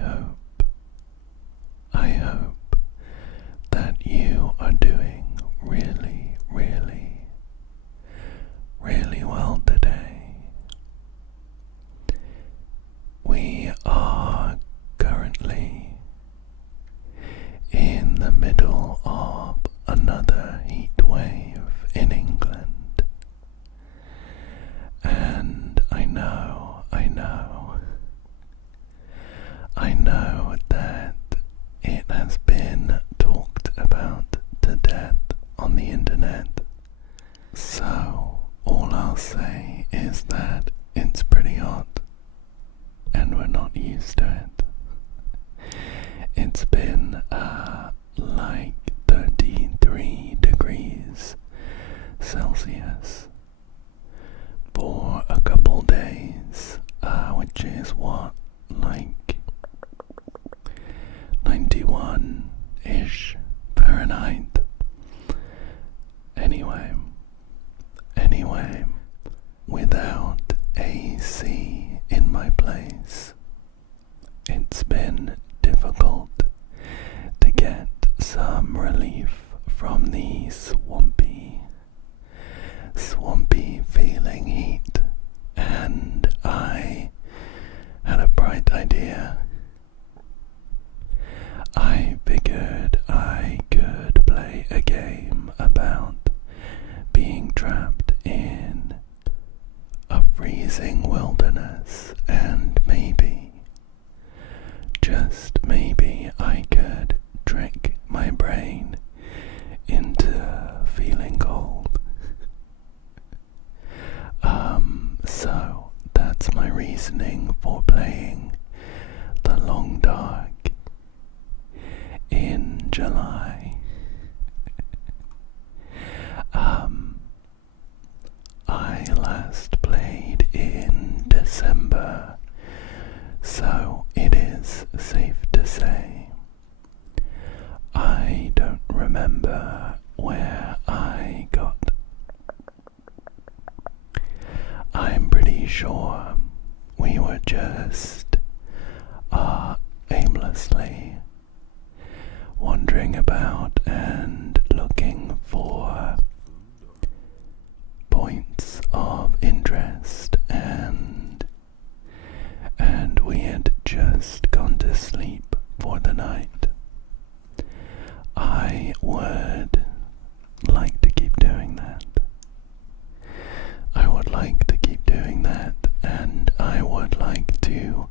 hope that you are doing really, really, really well today. We are currently in the middle of another heat wave in England, and I know that it has been talked about to death on the internet, so all I'll say is that it's pretty hot and we're not used to it. It's been like 33 degrees Celsius for a couple days, which is what, like 91-ish Fahrenheit. Anyway, without AC in my place, it's been difficult to get some relief from the swampy feeling heat, and I had a bright idea. I figured I could play a game about being trapped in a freezing wilderness, and maybe, just maybe, I could trick my brain into feeling cold. So that's my reasoning for playing The Long Dark in July. I last played in December, so it is safe to say I don't remember where I got. I'm pretty sure we were just aimlessly wandering about and looking for points of interest, and we had just gone to sleep for the night. I would like to keep doing that. And I would like to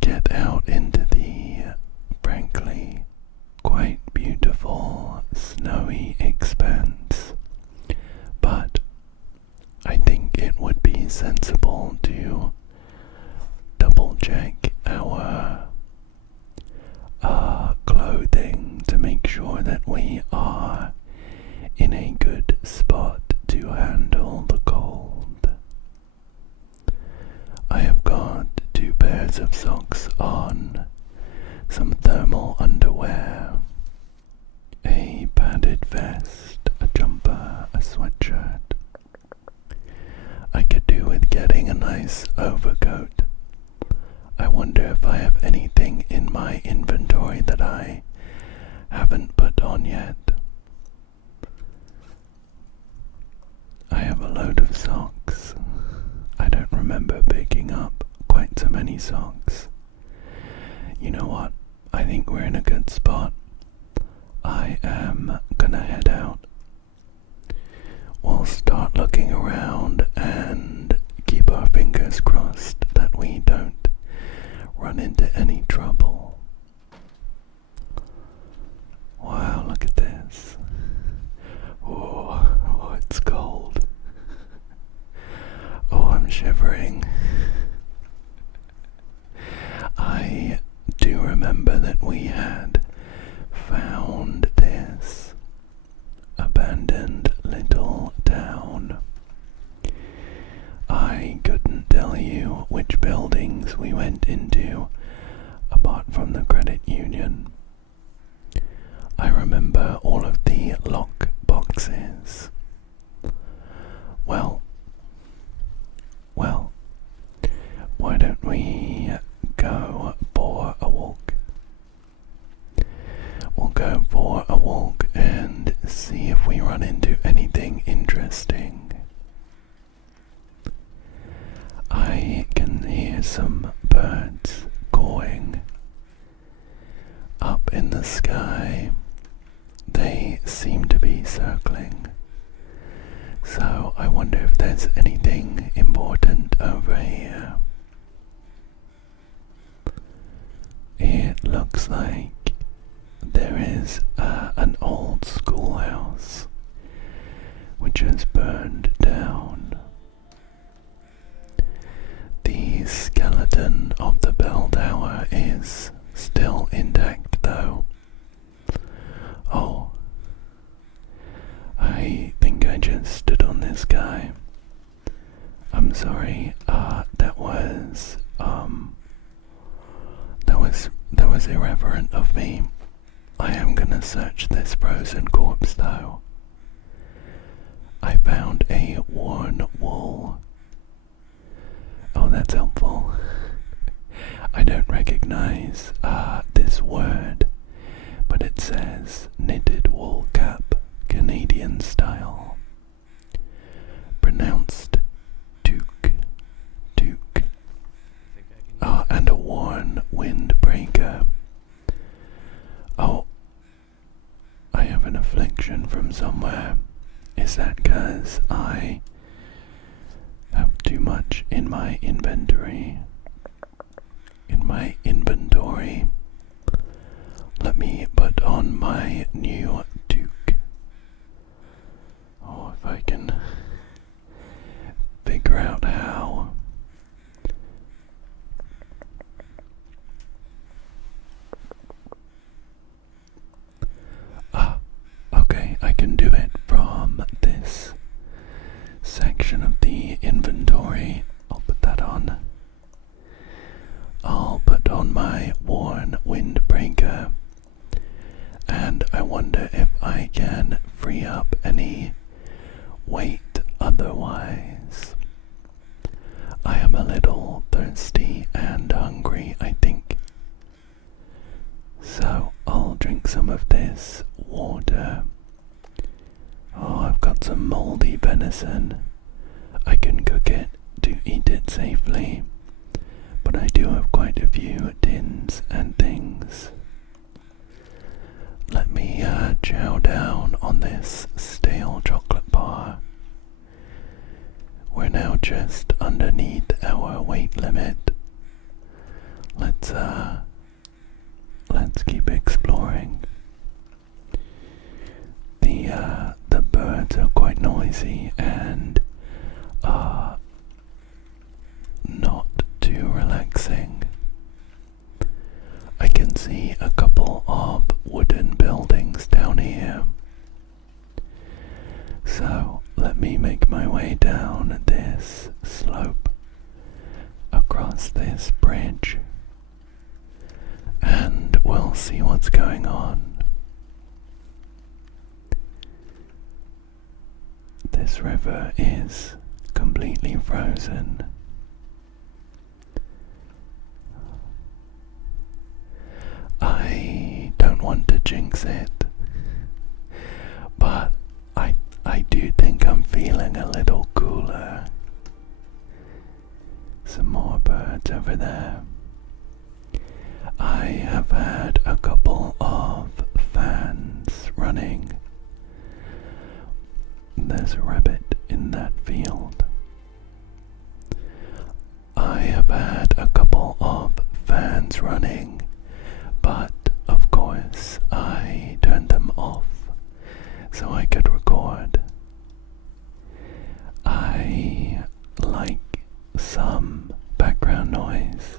get out into the, frankly, quite beautiful snowy expanse, but I think it would be sensible to double check our clothing to make sure that we are in a good spot to handle the cold. I have got 2 pairs of socks on, some thermal underwear, a padded vest, a jumper, a sweatshirt. I could do with getting a nice overcoat. I wonder if I have anything in my inventory that I haven't put on yet. I have a load of socks. I don't remember picking up quite so many socks. You know what? I think we're in a good spot. I am gonna head out. We'll start looking around and keep our fingers crossed that we don't run into any trouble. Wow, look at this. Oh, it's cold. Oh, I'm shivering. I do remember that we had found this abandoned little town. I couldn't tell you which buildings we went into apart from the credit union. I remember all of the lock boxes. Well, why don't we go for a walk? sky, they seem to be circling. So I wonder if there's anything important over here. It looks like there is an old schoolhouse which has burned down. The skeleton of the bell tower is still intact though. Oh, I think I just stood on this guy. I'm sorry, that was irreverent of me. I am gonna search this frozen corpse though. I found a worn wool. Oh, that's helpful. I don't recognize this word, but it says knitted wool cap, Canadian style. Pronounced toque, toque. And a worn windbreaker. Oh, I have an affliction from somewhere. Is that 'cause I have too much in my inventory? Let me put on my new toque. Oh, if I can figure out how. Okay, I can do it from this section of the inventory. I'll put that on. I'll put on my worn windbreaker, and I wonder if I can free up any weight otherwise. I am a little thirsty and hungry, I think. So I'll drink some of this water. Oh, I've got some moldy venison. I can cook it to eat it safely, but I do have quite a few tins and things. Let me chow down on this stale chocolate bar. We're now just underneath our weight limit. Let's keep exploring. The birds are quite noisy and not too relaxing. I can see a couple of wooden buildings down here. So let me make my way down this slope across this bridge, and we'll see what's going on. This river is completely frozen. I don't want to jinx it, but I do think I'm feeling a little cooler. Some more birds over there. I have had a couple of fans running. There's a rabbit in that field. I have had a couple of fans running, but of course I turned them off so I could record. I like some background noise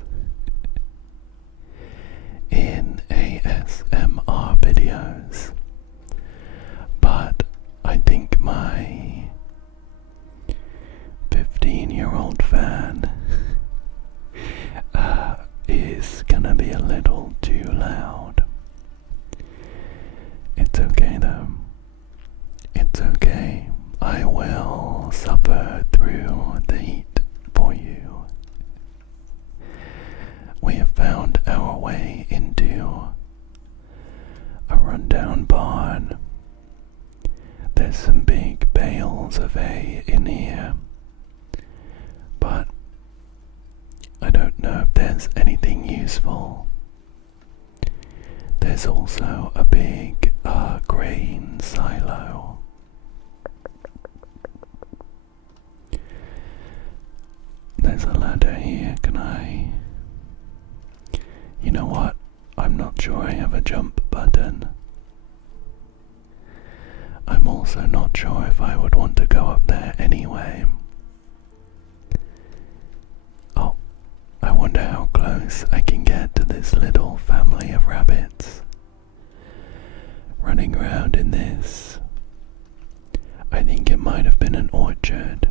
in ASMR videos, but I think my 15-year-old fan is gonna be a little too loud. It's okay though. It's okay. I will suffer through the heat for you. We have found our way into a rundown barn. There's some big bales of hay in here, but I don't know if there's anything useful. There's also a big grain silo. There's a ladder here. Can I? You know what? I'm not sure I have a jump button. I'm also not sure if I would want to go up there anyway. Oh, I wonder how close I can get to this little family of rabbits running around in this. I think it might have been an orchard.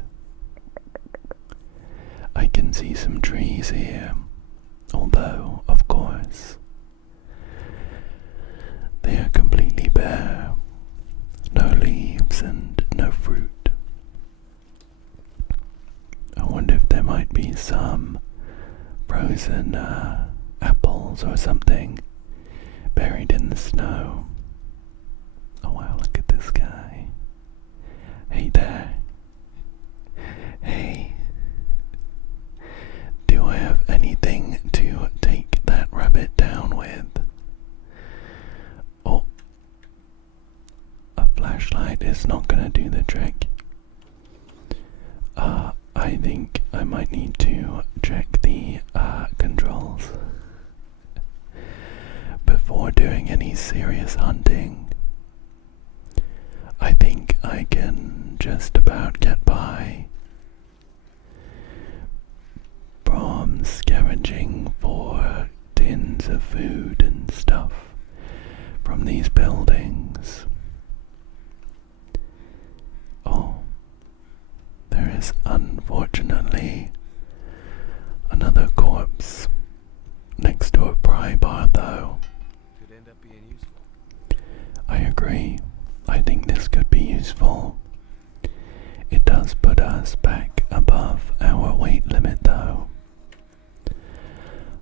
I can see some trees here, although, of course, they are completely bare. No leaves and no fruit. I wonder if there might be some frozen apples or something buried in the snow. Oh wow, look at this guy. Hey there. Hey. Do I have anything to take that rabbit down with? Oh. A flashlight is not gonna do the trick. I think I might need to check the controls before doing any serious hunting. I think I can just about get by from scavenging for tins of food and stuff from these buildings. Oh, there is unfortunately another corpse next to a pry bar though. Could end up being useful. I agree. I think this could be useful. It does put us back above our weight limit though.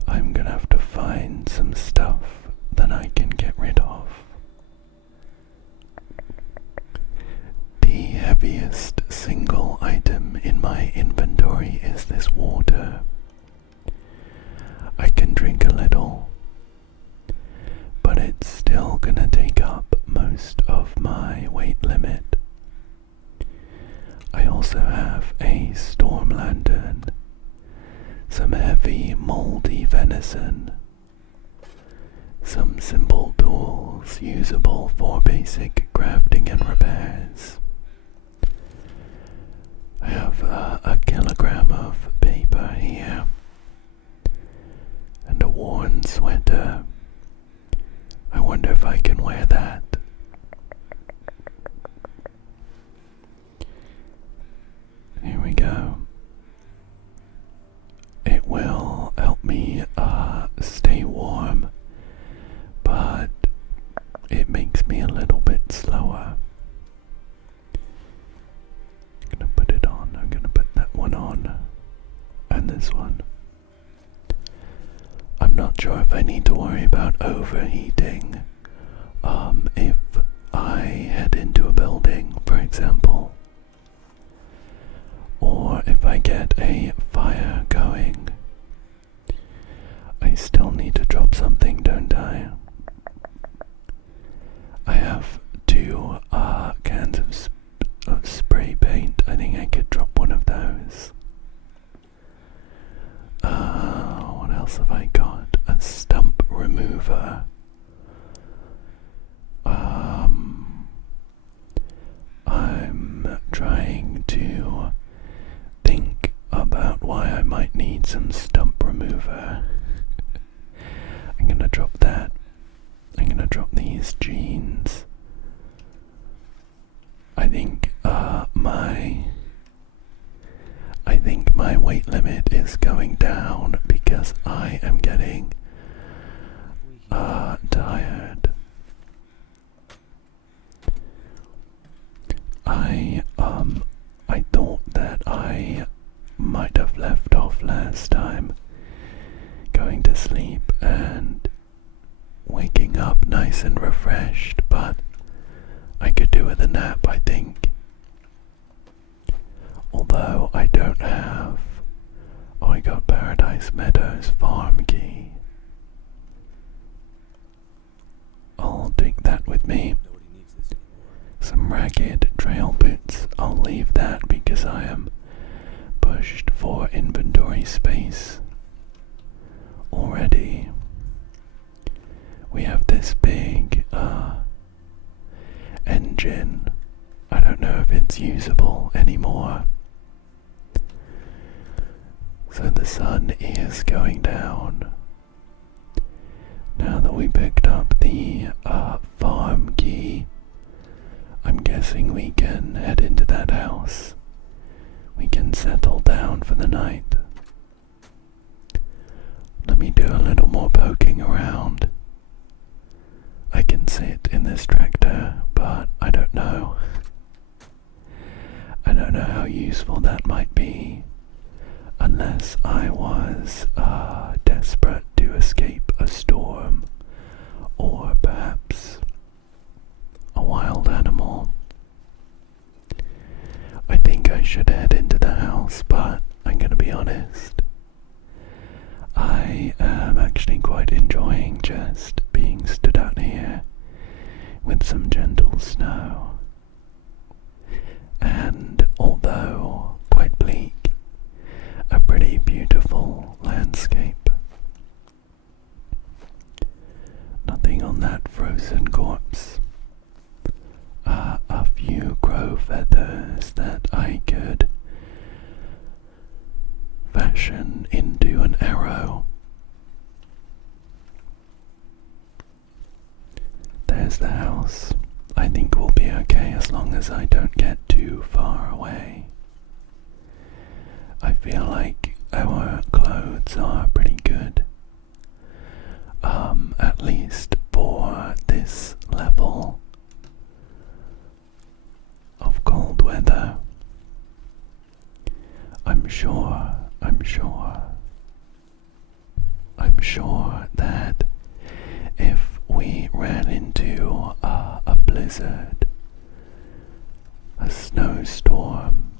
I'm gonna have to find some stuff that I can get rid of. The heaviest single item in my inventory is this water. I can drink a little, but it's still gonna take up most of my weight limit. I also have a storm lantern, some heavy moldy venison, some simple tools usable for basic crafting and repairs. I have a kilogram of paper here, and a worn sweater. I wonder if I can wear that. Here we go. It will help me stay warm, but it makes me a little bit slower. I'm gonna put it on. I'm gonna put that one on, and this one. I'm not sure if I need to worry about overheating if I head into a building, for example, or if I get a fire going. I still need to drop something, don't I? I have 2 cans of spray paint. I think I could drop one of those. What else have I got? A stump remover. I'm trying to think about why I might need some stump remover. I'm gonna drop that. I'm gonna drop these jeans. I think my weight limit is going down because I am getting tired. I thought that I might have left off last time going to sleep and waking up nice and refreshed, but I could do with a nap, I think. Although I don't have... Oh, I got Paradise Meadows farm key. ragged trail boots. I'll leave that because I am pushed for inventory space already. We have this big engine. I don't know if it's usable anymore. So the sun is going down. Now that we picked up the farm key, I'm guessing we can head into that house. We can settle down for the night. Let me do a little more poking around. I can sit in this tractor, but I don't know. I don't know how useful that might be, unless I was desperate to escape a storm, or perhaps a wild animal. I think I should head into the house, but I'm gonna be honest. I am actually quite enjoying just being stood out here with some gentle snow. And although quite bleak, a pretty beautiful landscape. Nothing on that frozen corpse. A few crow feathers that I could fashion into an arrow. There's the house. I think we'll be okay as long as I don't get too far away. I feel like our clothes are pretty good. At least for this level of cold weather. I'm sure that if we ran into a blizzard, a snowstorm,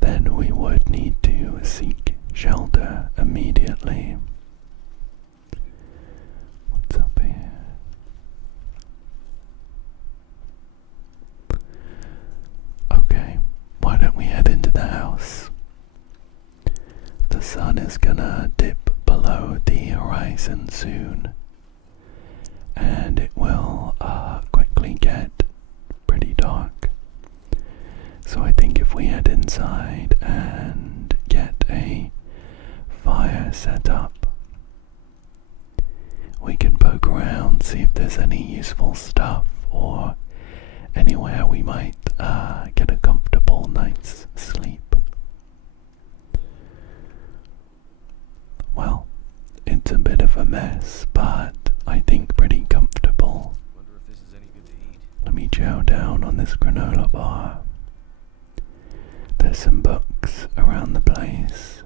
then we would need to seek shelter immediately. What's up here? Okay, why don't we head into the house? The sun is gonna dip below the horizon soon, and it will quickly get pretty dark. So I think if we head inside and get a fire set up, we can poke around, see if there's any useful stuff or anywhere we might get a comfortable night's sleep. Well, it's a bit of a mess, but I think pretty comfortable. Wonder if this is any good to eat. Let me chow down on this granola bar. There's some books around the place,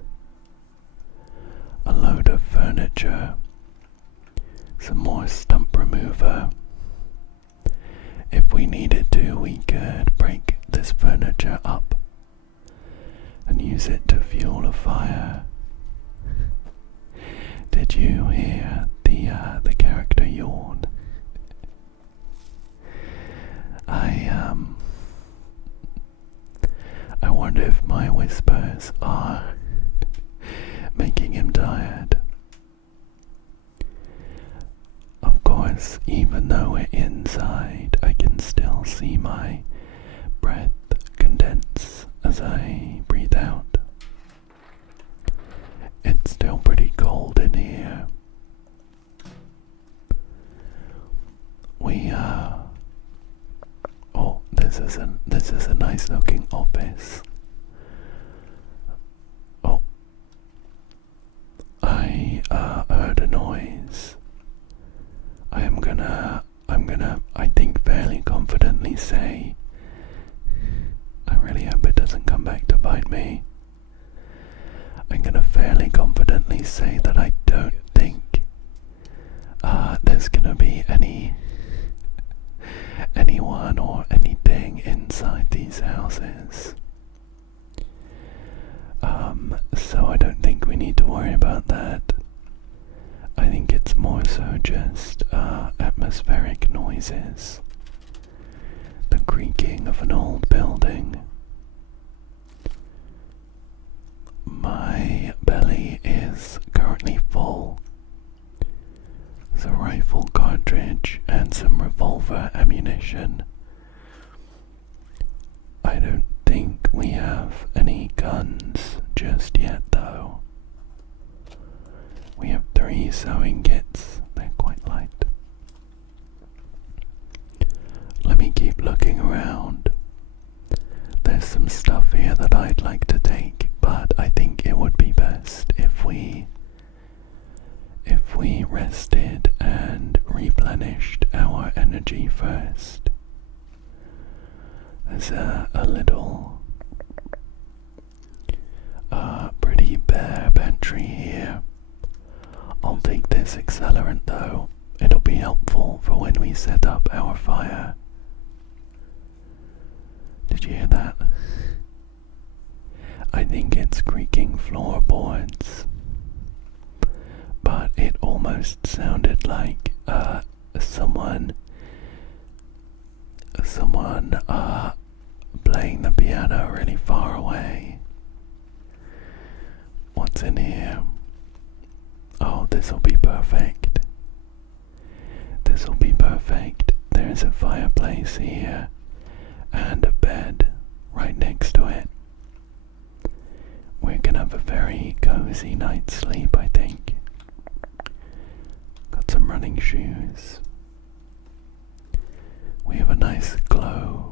a load of furniture, some more stump remover. If we needed to, we could break this furniture up and use it to fuel a fire. Did you hear the character yawn? I wonder if my whispers are making him tired. Of course, even though we're inside, I can still see my breath condense as I breathe out. It's still pretty cold in here. Oh, this is a nice looking office. Oh, I heard a noise. I'm gonna, I think fairly confidently say, I really hope it doesn't come back to bite me. I'm gonna fairly confidently say that I don't think there's gonna be anyone or anything inside these houses. So I don't think we need to worry about that. I think it's more so just atmospheric noises creaking of an old building. My belly is currently full. There's a rifle cartridge and some revolver ammunition. I don't think we have any guns just yet though. We have 3 sewing kits, they're quite light. Let me keep looking around. There's some stuff here that I'd like to take, but I think it would be best if we rested and replenished our energy first. There's a little pretty bare pantry here. I'll take this accelerant though. It'll be helpful for when we set up our fire. Did you hear that? I think it's creaking floorboards, but it almost sounded like someone playing the piano really far away. What's in here? Oh, this'll be perfect. This'll be perfect. There's a fireplace here and a bed right next to it. We're gonna have a very cozy night's sleep, I think. Got some running shoes. We have a nice globe.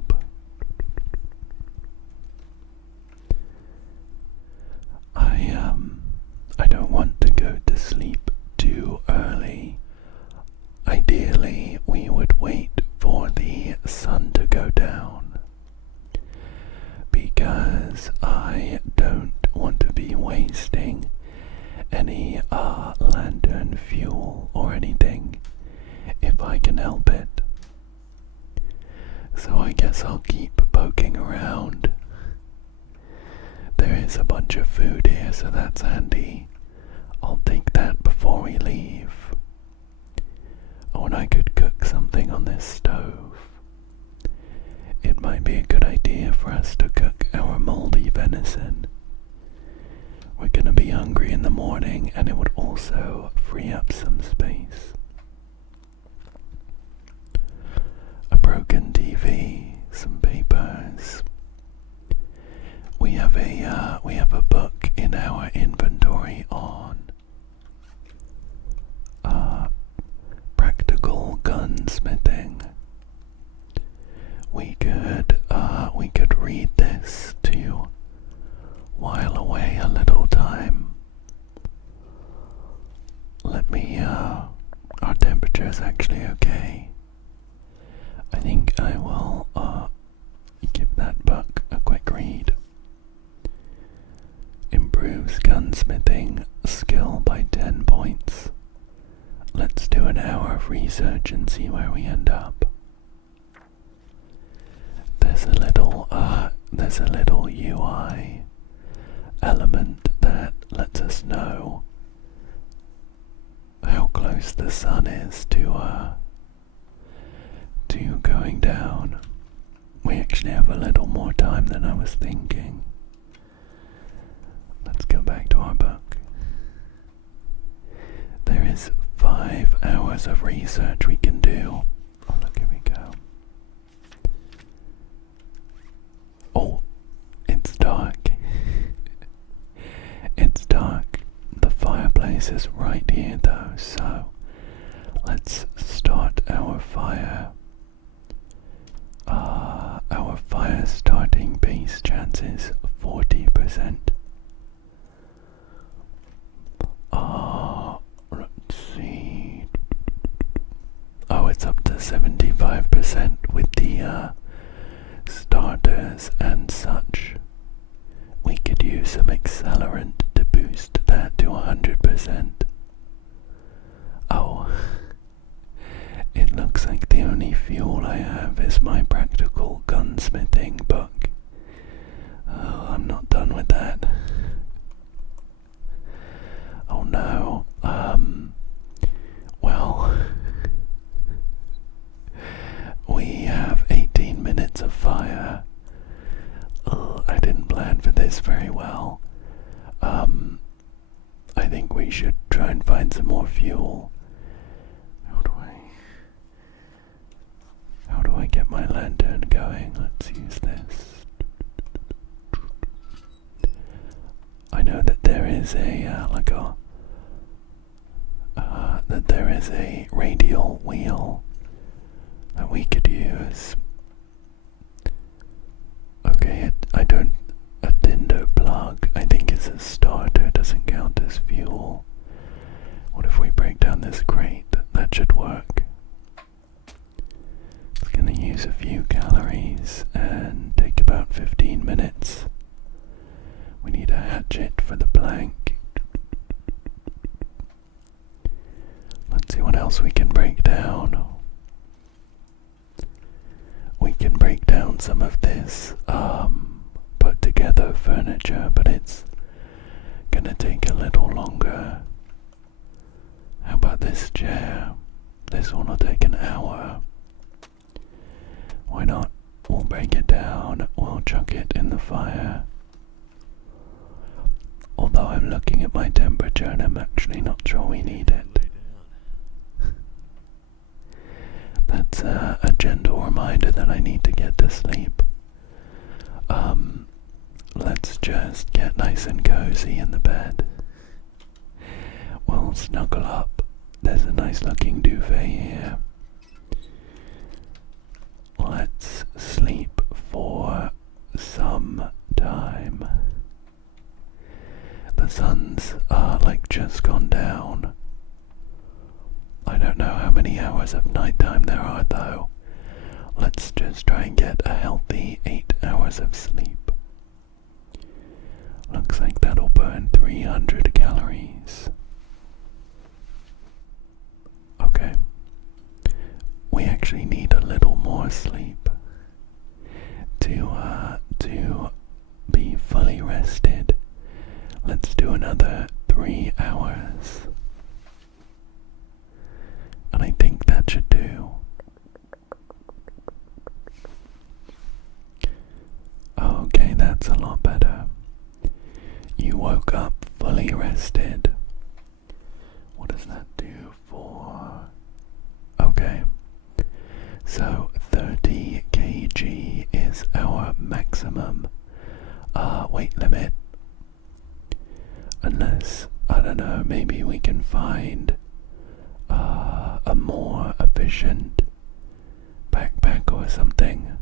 I don't want to go to sleep too early. Ideally, we would wait for the sun to go down, because I don't want to be wasting any lantern fuel or anything if I can help it. So I guess I'll keep poking around. There is a bunch of food here, so that's handy. I'll take that before we leave. Oh, and I could cook something on this stove. It might be a good idea for us to cook our moldy venison. We're gonna be hungry in the morning, and it would also free up some space. A broken TV, some papers. We have a book in our inventory on practical gunsmithing. We could read this to while away a little time. Our temperature is actually okay. I think I will give that book a quick read. Improves gunsmithing skill by 10 points. Let's do an hour of research and see where we end up. There's a little UI element that lets us know how close the sun is to going down. We actually have a little more time than I was thinking. Let's go back to our book. There is 5 hours of research we can do. Oh, look, here we go. Oh, it's dark. It's dark. The fireplace is right here though, so let's start our fire. Our fire starting base chance is 40%. Let's see. Oh, it's up to 75% with the starters and such. We could use some accelerant to boost that to 100%. Oh, it looks like the only fuel I have is my practical gunsmithing book. Oh, I'm not done with that. Oh no, well, we have 18 minutes of this very well. I think we should try and find some more fuel. How do I get my lantern going? Let's use this. I know that there is a radial wheel that we could use. Okay, a tinder plug, I think is a starter, doesn't count as fuel. What if we break down this crate? That should work. It's gonna use a few calories and take about 15 minutes. We need a hatchet for the plank. Let's see what else we can break down. We can break down some of this put together furniture, but it's gonna take a little longer. How about this chair? This one will take an hour. Why not? We'll break it down, we'll chuck it in the fire. Although I'm looking at my temperature and I'm actually not sure we need it. That's a gentle reminder that I need to get to sleep. Let's just get nice and cozy in the bed. We'll snuggle up. There's a nice looking duvet here. Let's sleep for some time. The sun's just gone down. I don't know how many hours of nighttime there are though. Let's just try and get a healthy 8 hours of sleep. Looks like that'll burn 300 calories. Okay. We actually need a little more sleep to be fully rested. Let's do another 3 hours. And I think that should do. Okay, that's a lot better. You woke up fully rested. What does that do for... Okay. So 30 kg is our maximum weight limit. Unless, I don't know, maybe we can find a more efficient backpack or something.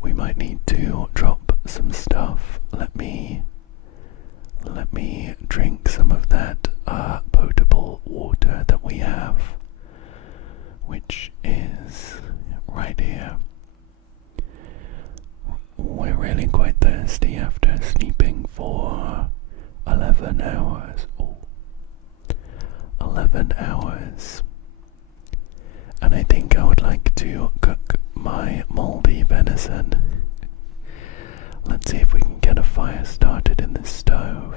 We might need to drop some stuff. Let me drink some of that potable water that we have, which is right here. We're really quite thirsty after sleeping for 11 hours. Ooh. 11 hours. And I think I would like to cook my moldy venison. Let's see if we can get a fire started in this stove.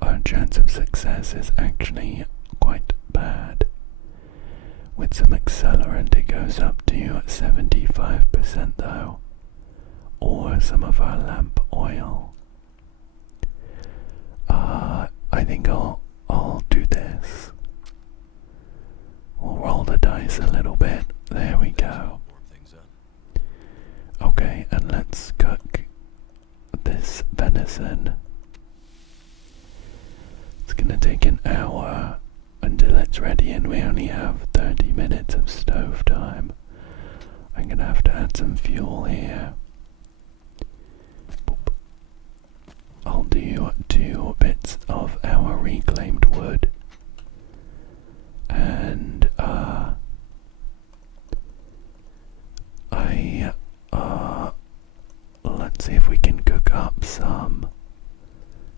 Our chance of success is actually quite bad. With some accelerant it goes up to 75% though. Or some of our lamp oil. I think I'll do this. We'll roll the dice a little bit. There we go. Okay, and let's cook this venison. It's gonna take an hour until it's ready, and we only have 30 minutes of stove time. I'm gonna have to add some fuel here. Boop. I'll do 2 bits of our reclaimed wood. And let's see if we can cook up some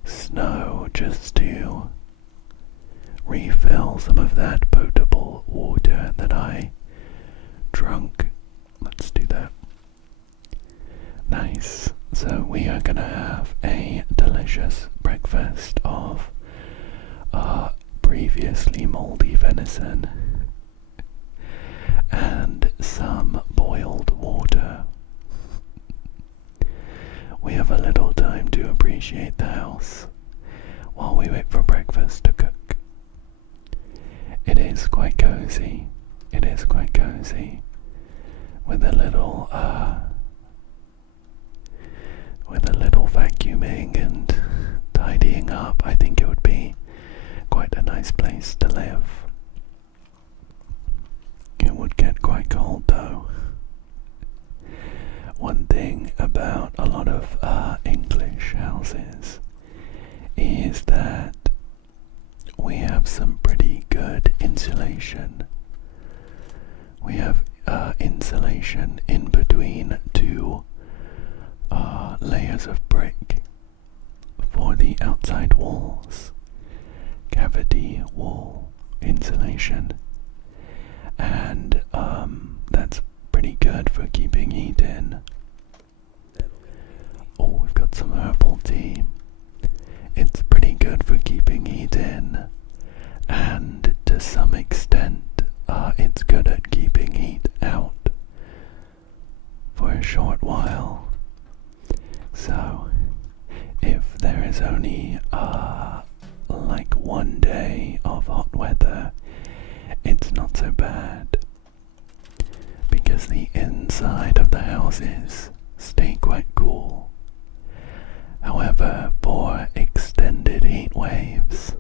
snow just to refill some of that potable water that I drunk. Let's do that. Nice. So we are gonna have a delicious breakfast of previously moldy venison and some boiled boiled water. We have a little time to appreciate the house while we wait for breakfast to cook. It is quite cozy. It is quite cozy. With a little vacuuming and tidying up, I think it would be quite a nice place to live. It would get quite cold though. One thing about a lot of English houses is that we have some pretty good insulation. We have insulation in between two layers of brick for the outside walls, cavity wall insulation, and that's pretty good for keeping heat in. Oh, we've got some herbal tea. It's pretty good for keeping heat in, and to some extent it's good at keeping heat out for a short while. So if there is only like one day of hot weather, it's not so bad, because the inside of the houses stay quite cool. However, for extended heat waves,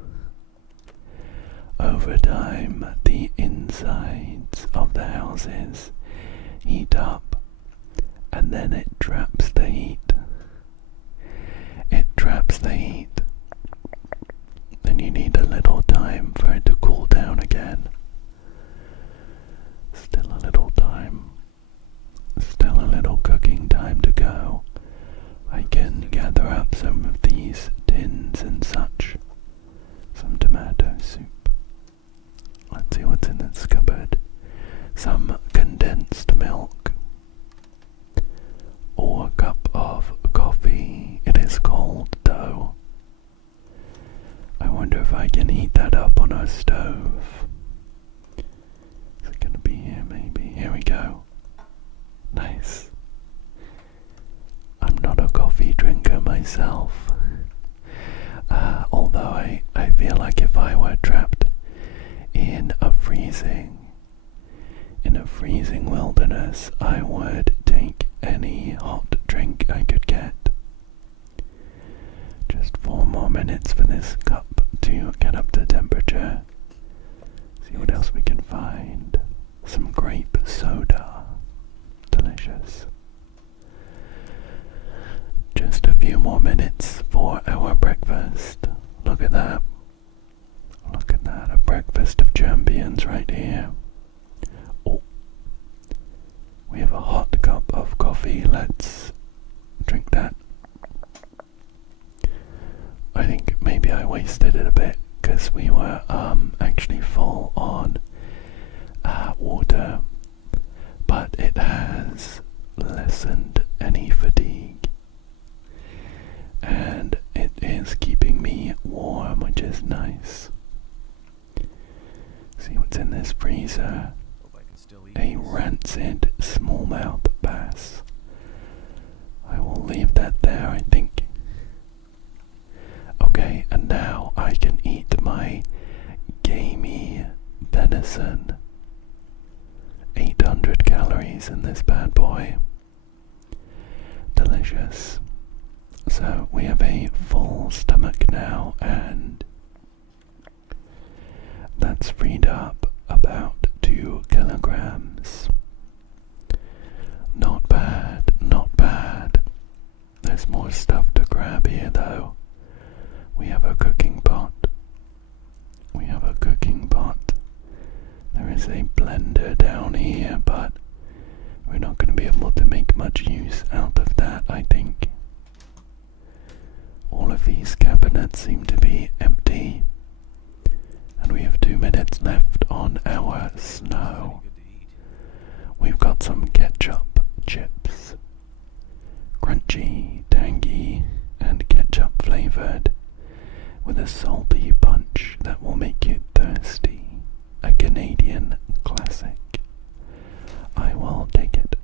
over time the insides of the houses heat up, and then it traps the heat. It traps the heat. Then you need a little time for it to cool down again. Still a little time. Still a little cooking time to go. I can gather up some of these tins and such. Some tomato soup. Let's see what's in this cupboard. Some condensed milk. Or a cup of coffee. It is cold though. I wonder if I can heat that up on our stove. Is it gonna be here maybe? Here we go. Nice. I'm not a coffee drinker myself. Although I feel like if I were trapped in a freezing wilderness, I would take any hot drink I could get. Just 4 more minutes for this cup to get up to temperature. See what else we can find. Some grape soda. Delicious. Just a few more minutes for our breakfast. Look at that. Look at that. A breakfast of champions right here. Oh. We have a hot cup of coffee. Let's drink that. I think maybe I wasted it a bit because we were actually full on water, but it has lessened any fatigue, and it is keeping me warm, which is nice. See what's in this freezer. A rancid smallmouth bass. I will leave that there, I think. Okay, and now I can eat my gamey venison. 800 calories in this bad boy. Delicious. So we have a full stomach now, and that's freed up about 2 kilograms. Not bad, not bad. There's more stuff to grab here though. We have a cooking pot. We have a cooking pot. There is a blender down here, but we're not going to be able to make much use out of that, I think. All of these cabinets seem to be empty, and we have 2 minutes left on our snow. We've got some ketchup chips. Crunchy, tangy, and ketchup flavored, with a salty punch that will make you thirsty. A Canadian classic. I will take it.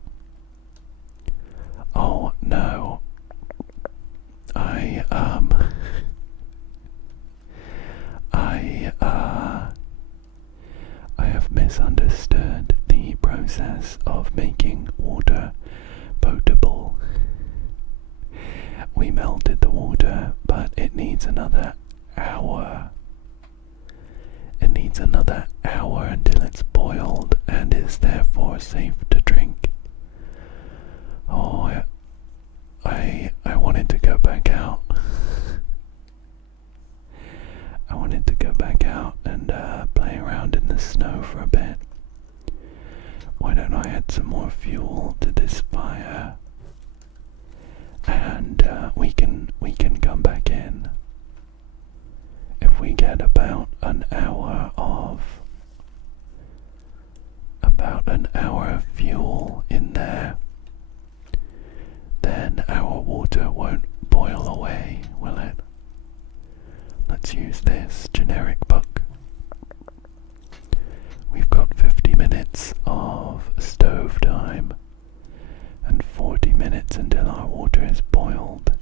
process of making water potable. We melted the water, but it needs another hour. It needs another hour until it's boiled and is therefore safe to drink. Oh, I wanted to go back out. I wanted to go back out and play around in the snow for a bit. Why don't I add some more fuel to this fire, and we can come back in. If we get about an hour of fuel in there, then our water won't boil away, will it? Let's use this generic book. We've got 50 minutes of stove time and 40 minutes until our water is boiled.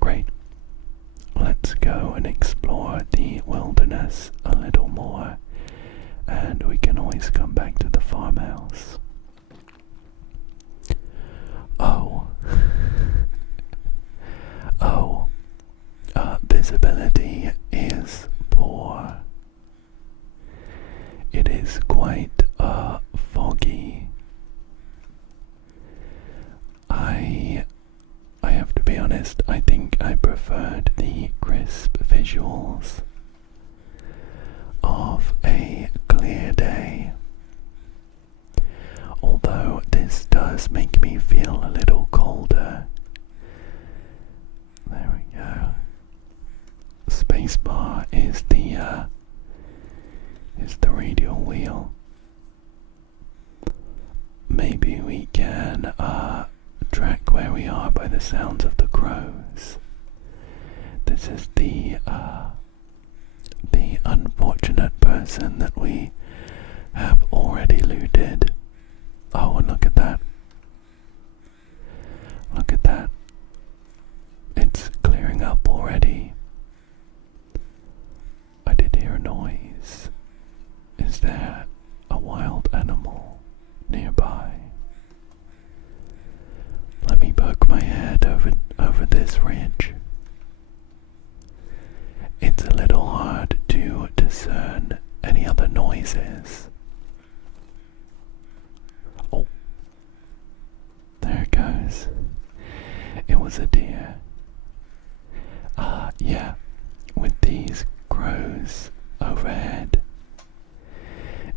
Great. Let's go and explore the wilderness a little more, and we can always come back to the farmhouse. Oh. Oh. Visibility is poor. It is quite foggy. I have to be honest, I think I preferred the crisp visuals of a clear day. Although this does make me feel a little colder. There we go. Spacebar is the radial wheel. Maybe we can track where we are by the sounds of the crows. This is the unfortunate person that we have already looted. Oh, and look at that. Look at that. It's clearing up already. I did hear a noise. Is there a wild animal nearby? Let me poke my head over this ridge. It's a little hard to discern any other noises. Oh, there it goes. It was a deer. Yeah, with these crows overhead,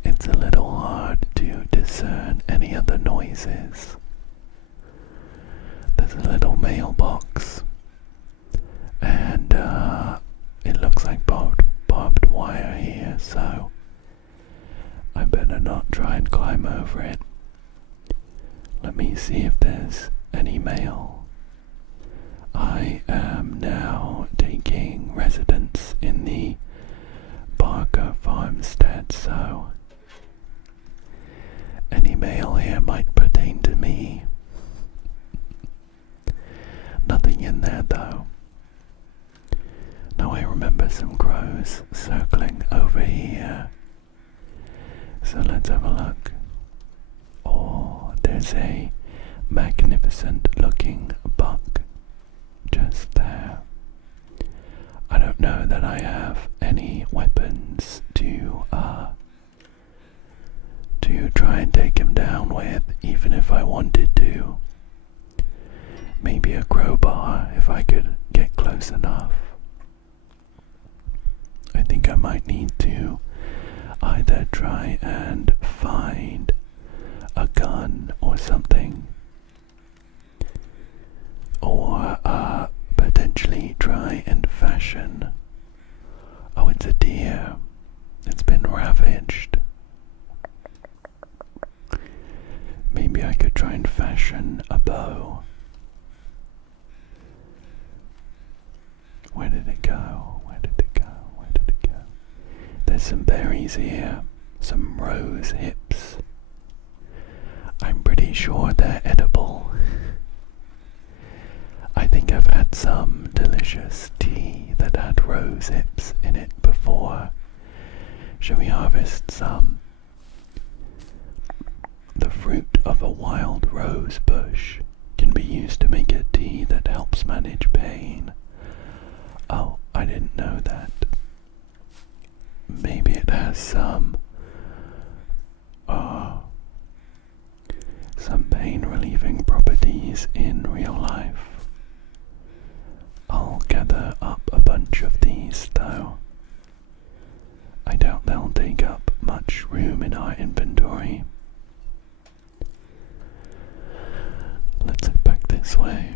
it's a little hard to discern any other noises. There's a little mailbox, and it looks like barbed wire here, so I better not try and climb over it. Let me see if there's any mail. I am now taking residence in the Barker farmstead, so any mail here might pertain to me. Nothing in there though. Now I remember some crows circling over here, so let's have a look. Oh, there's a magnificent looking buck just there. I don't know that I have any weapons to try and take him down with, even if I wanted to. Maybe a crowbar if I could get close enough. I think I might need to either try and find a gun or something, or potentially try and fashion. Oh, it's a deer. It's been ravaged. Maybe I could try and fashion a bow. Where did it go? Where did it go? Where did it go? There's some berries here. Some rose hips. I'm pretty sure they're edible. I think I've had some delicious tea that had rose hips in it before. Shall we harvest some? fruit of a wild rose bush can be used to make a tea that helps manage pain. Oh, I didn't know that. Maybe it has some pain relieving properties in real life. I'll gather up a bunch of these though. I doubt they'll take up much room in our inventory. Let's head back this way.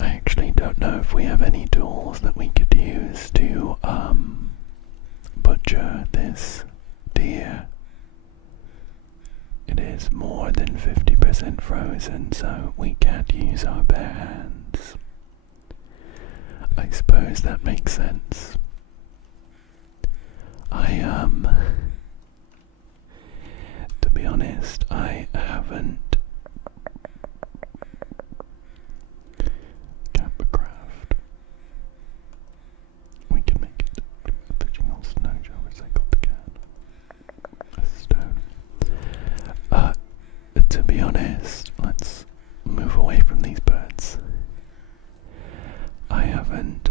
I actually don't know if we have any tools that we could use to butcher this deer. It is more than 50% frozen, so we can't use our bare hands. I suppose that makes sense. To be honest, I haven't Capcraft. We can make it. Fishing on snow jar, recycled the can. A stone. To be honest, let's move away from these birds. I haven't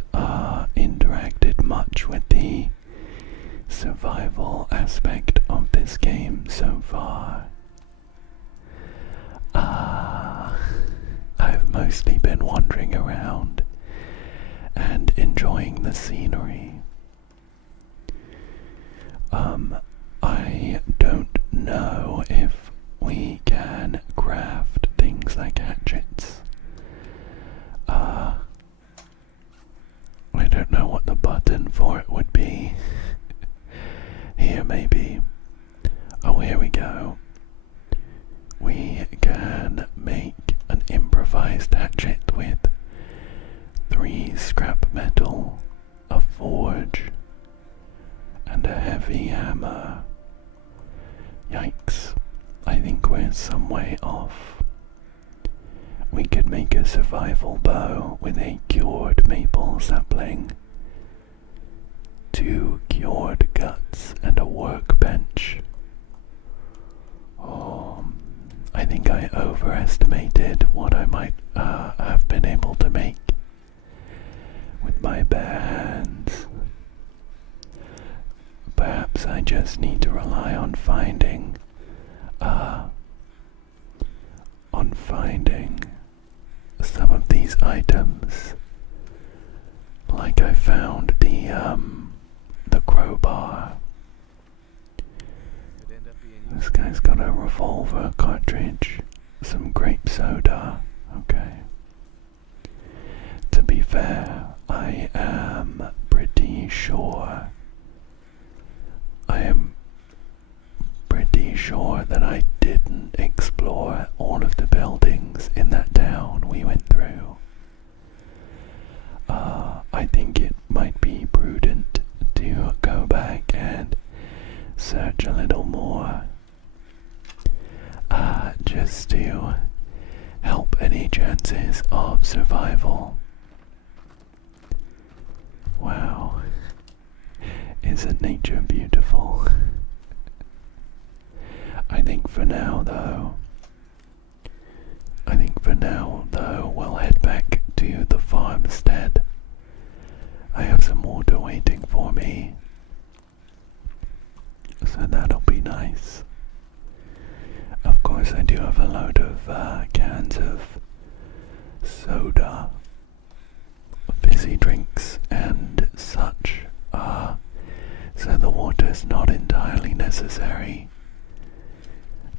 interacted much with the survival aspect of this game so far. I've mostly been wandering around and enjoying the scenery. I don't know if we can craft things like hatchets. I don't know what the button for it would be. Here maybe. Oh, here we go. We can make an improvised hatchet with 3 scrap metal, a forge, and a heavy hammer. Yikes. I think we're some way off. We could make a survival bow with a cured maple sapling, 2 cured guts, and a workbench. I think I overestimated what I might have been able to make with my bare hands. Perhaps I just need to rely on finding some of these items. Like I found the crowbar. This guy's got a revolver cartridge, some grape soda. Okay. To be fair, I am pretty sure that I didn't explore all of the buildings in that town we went through. I think it might be prudent to go back and search a little more, just to help any chances of survival. Wow, isn't nature beautiful? I think for now though, we'll head back to the farmstead. I have some water waiting for me, so that'll be nice. Of course I do have a load of cans of soda, fizzy drinks and such, so the water's not entirely necessary.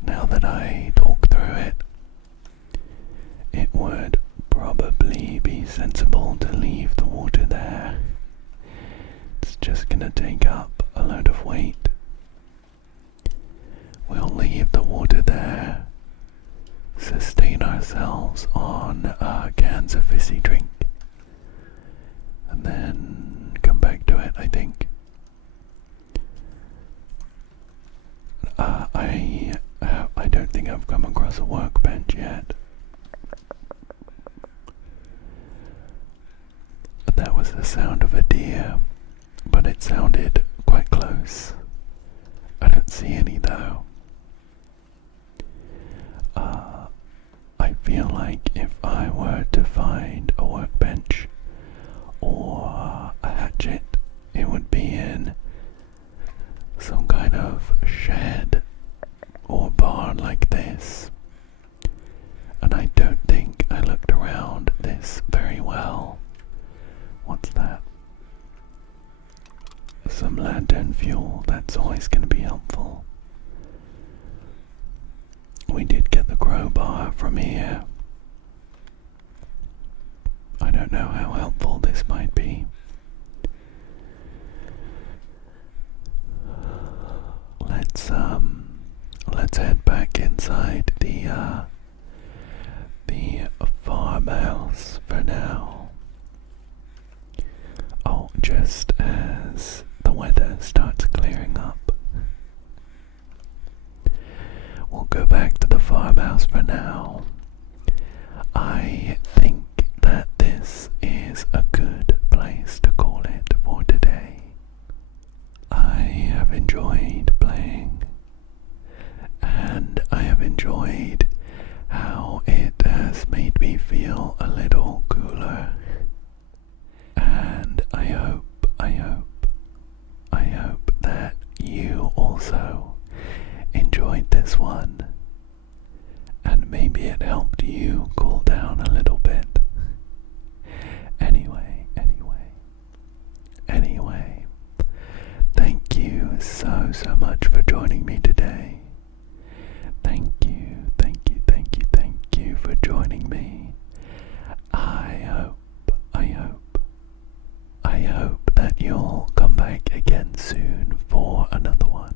Now that I talk through it, it would probably be sensible to leave the water there. It's just gonna take up a load of weight. We'll leave the water there, sustain ourselves on cans of fizzy drink, and then come back to it, I think. I don't think I've come across a workbench yet. That was the sound of a deer, but it sounded quite close. I don't see any though. some lantern fuel. That's always going to be helpful. We did get the crowbar from here. I don't know how helpful this might be. Let's head back inside the farmhouse for now. Oh, just as the weather starts clearing up, we'll go back to the farmhouse for now. I think that this is a good place to call it for today. I have enjoyed playing, and I have enjoyed how it has made me feel a little cooler. And I hope that you also enjoyed this one, and maybe it helped you cool down a little bit. Anyway, thank you so much for joining me today. Thank you for joining me. I hope that you'll come back again soon for another one.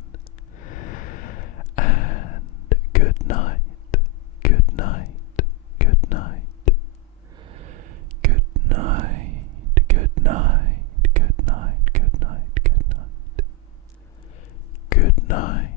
And good night. Good night.